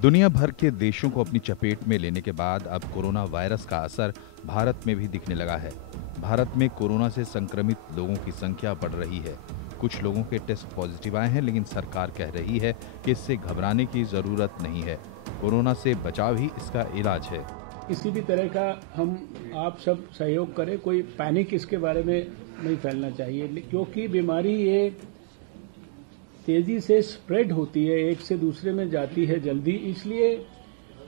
दुनिया भर के देशों को अपनी चपेट में लेने के बाद अब कोरोना वायरस का असर भारत में भी दिखने लगा है। भारत में कोरोना से संक्रमित लोगों की संख्या बढ़ रही है। कुछ लोगों के टेस्ट पॉजिटिव आए हैं, लेकिन सरकार कह रही है कि इससे घबराने की जरूरत नहीं है। कोरोना से बचाव ही इसका इलाज है। किसी भी तरह का आप सब सहयोग करें, कोई पैनिक इसके बारे में नहीं फैलना चाहिए, क्योंकि बीमारी ये तेजी से स्प्रेड होती है, एक से दूसरे में जाती है जल्दी, इसलिए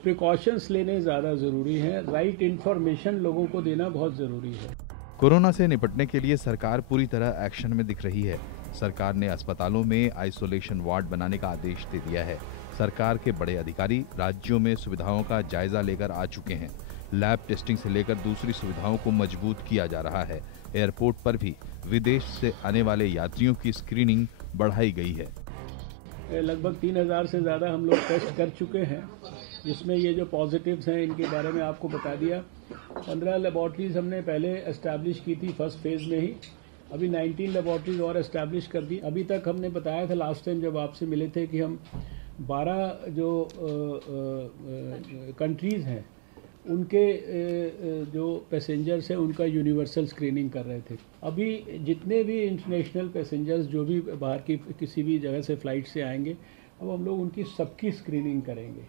प्रिकॉशंस लेने ज़्यादा ज़रूरी है। राइट इन्फॉर्मेशन लोगों को देना बहुत ज़रूरी है। कोरोना से निपटने के लिए सरकार पूरी तरह एक्शन में दिख रही है। सरकार ने अस्पतालों में आइसोलेशन वार्ड बनाने का आदेश दे दिया है। सरकार के बड़े अधिकारी राज्यों में सुविधाओं का जायजा लेकर आ चुके हैं। लैब टेस्टिंग से लेकर दूसरी सुविधाओं को मजबूत किया जा रहा है। एयरपोर्ट पर भी विदेश से आने वाले यात्रियों की स्क्रीनिंग बढ़ाई गई है। लगभग 3000 से ज़्यादा हम लोग टेस्ट कर चुके हैं, जिसमें ये जो पॉजिटिव्स हैं इनके बारे में आपको बता दिया। 15 लेबॉर्ट्रीज हमने पहले एस्टैब्लिश की थी फर्स्ट फेज में ही। अभी 19 लेबॉर्ट्रीज और एस्टैब्लिश कर दी। अभी तक हमने बताया था लास्ट टाइम जब आपसे मिले थे कि हम 12 जो कंट्रीज़ हैं उनके जो पैसेंजर्स हैं उनका यूनिवर्सल स्क्रीनिंग कर रहे थे। अभी जितने भी इंटरनेशनल पैसेंजर्स जो भी बाहर की किसी भी जगह से फ्लाइट से आएंगे, अब हम लोग उनकी सबकी स्क्रीनिंग करेंगे।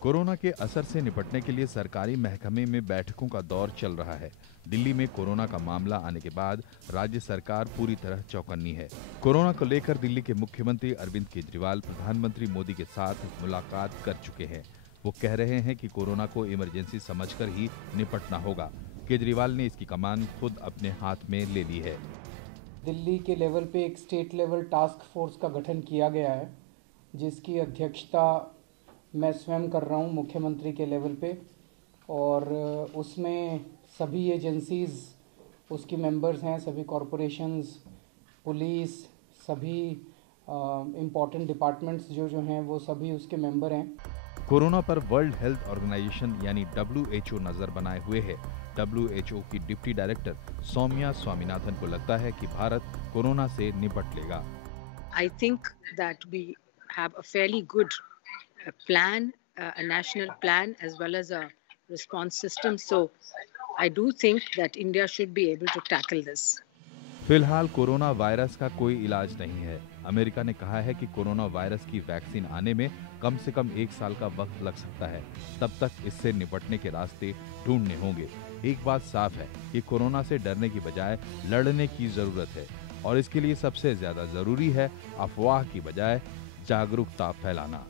कोरोना के असर से निपटने के लिए सरकारी महकमे में बैठकों का दौर चल रहा है। दिल्ली में कोरोना का मामला आने के बाद राज्य सरकार पूरी तरह चौकन्नी है। कोरोना को लेकर दिल्ली के मुख्यमंत्री अरविंद केजरीवाल प्रधानमंत्री मोदी के साथ मुलाकात कर चुके हैं। वो कह रहे हैं कि कोरोना को इमरजेंसी समझकर ही निपटना होगा। केजरीवाल ने इसकी कमान खुद अपने हाथ में ले ली है। दिल्ली के लेवल पे एक स्टेट लेवल टास्क फोर्स का गठन किया गया है, जिसकी अध्यक्षता मैं स्वयं कर रहा हूँ मुख्यमंत्री के लेवल पे, और उसमें सभी एजेंसीज़ उसकी मेंबर्स हैं, सभी कॉरपोरेशंस, पुलिस, सभी इम्पॉर्टेंट डिपार्टमेंट्स जो हैं वो सभी उसके मेंबर हैं। कोरोना पर वर्ल्ड हेल्थ ऑर्गेनाइजेशन यानी WHO नजर बनाए हुए है। WHO की डिप्टी डायरेक्टर सौम्या स्वामीनाथन को लगता है कि भारत कोरोना से निपट लेगा। I think that we have a fairly good plan, a national plan as well as a response system. So I do think that India should be able to tackle this. फिलहाल corona virus का कोई इलाज नहीं है। America ने कहा है कि कोरोना वायरस की वैक्सीन आने में कम से कम 1 साल का वक्त लग सकता है। तब तक इससे निपटने के रास्ते ढूंढने होंगे। एक बात साफ है कि कोरोना से डरने की बजाय लड़ने की जरूरत है, और इसके लिए सबसे ज्यादा जरूरी है अफवाह की बजाय जागरूकता फैलाना।